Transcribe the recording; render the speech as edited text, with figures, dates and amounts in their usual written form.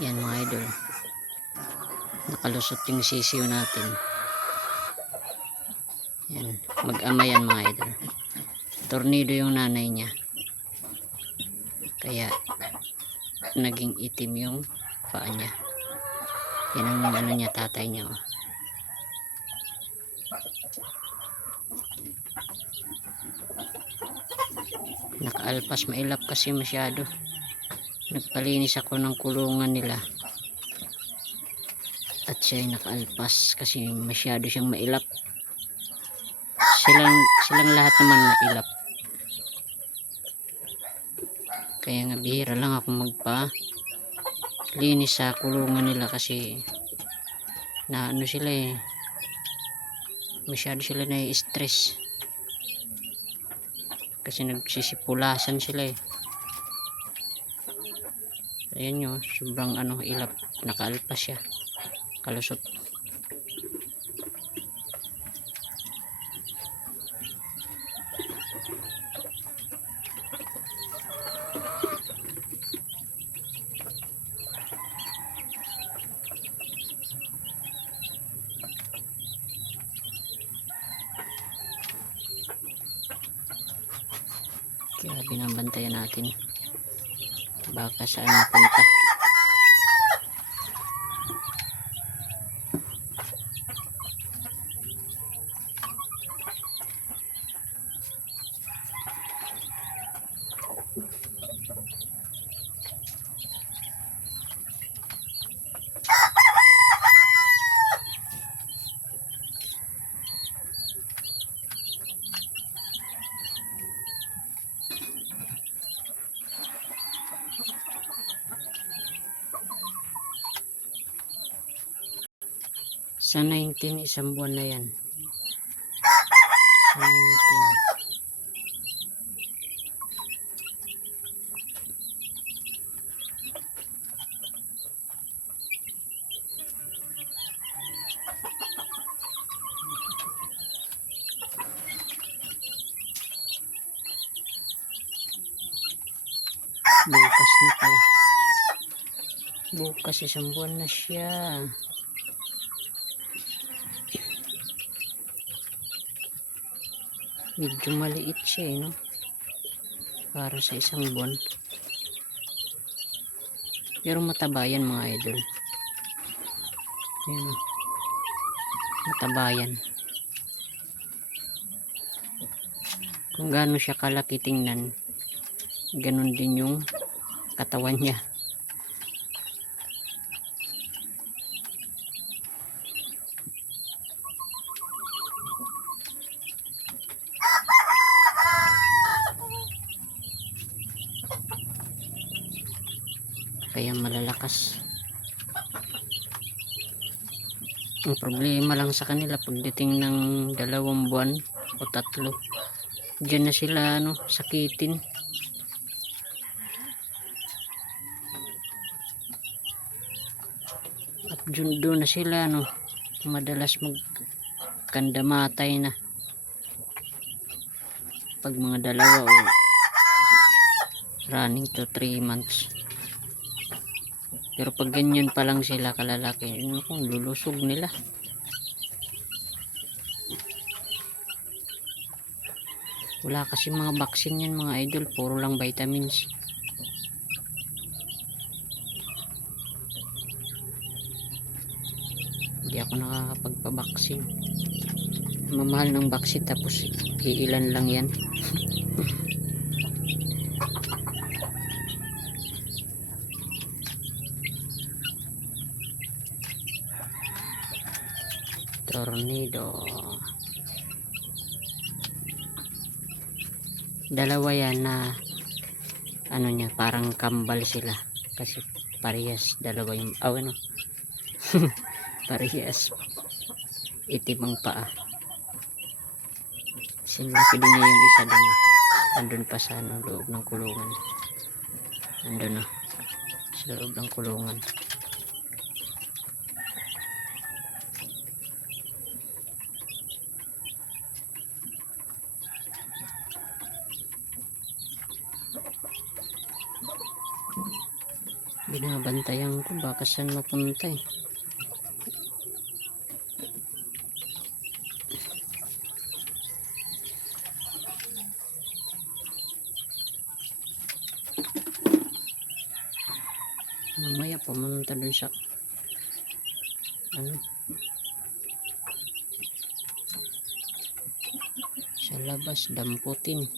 Yan mga idol, nakalusot yung sisiw natin. Yan, mag-ama yan mga idol. Tornado yung nanay niya, kaya naging itim yung paa niya. Yan ang ano niya, tatay niya, oh. Nakaalpas, mailap kasi masyado. Nagpalinis ako ng kulungan nila at siya ay nakaalpas kasi masyado siyang mailap. Silang lahat naman mailap, kaya nga bihira lang ako magpalinis sa kulungan nila kasi na ano sila eh, masyado sila na-stress kasi nagsisipulasan sila eh. Ayan nyo, sobrang ano, ilap, nakaalpas siya, kalusot. Kaya binabantayan natin baka saan mapunta. Sa 19, isang buwan na yan. Sa 19. Bukas na pala. Bukas isang buwan na siya. Medyo maliit siya eh, no? Para sa isang buwan. Pero mataba yan mga idol. Ayan, mataba yan. Kung gaano siya kalaki tingnan, ganun din yung katawan niya. Kaya malalakas. Ang problema lang sa kanila pagdating ng 2 buwan o 3, diyan na sila ano, sakitin. At doon na sila ano, madalas magkandamatay na pag mga 2 o running to 3 months. Pero pag ganyan pa lang sila kalalaki, kung lulusog nila. Wala kasi mga vaccine yan mga idol, puro lang vitamins. Hindi ako nakakapagpa-vaccine. Mamahal ng vaccine tapos iilan lang yan. Tornado. 2 yan na ano niya, parang kambal sila kasi parehas 2 yung ano parehas itim ang paa. Sinlaki din niya yung isa doon, andun pa sa ano, loob ng kulungan. Andun na sa loob ng kulungan. Binabantayan ko baka saan mapunta eh. Mamaya pumunta dun sa ano, sa labas damputin.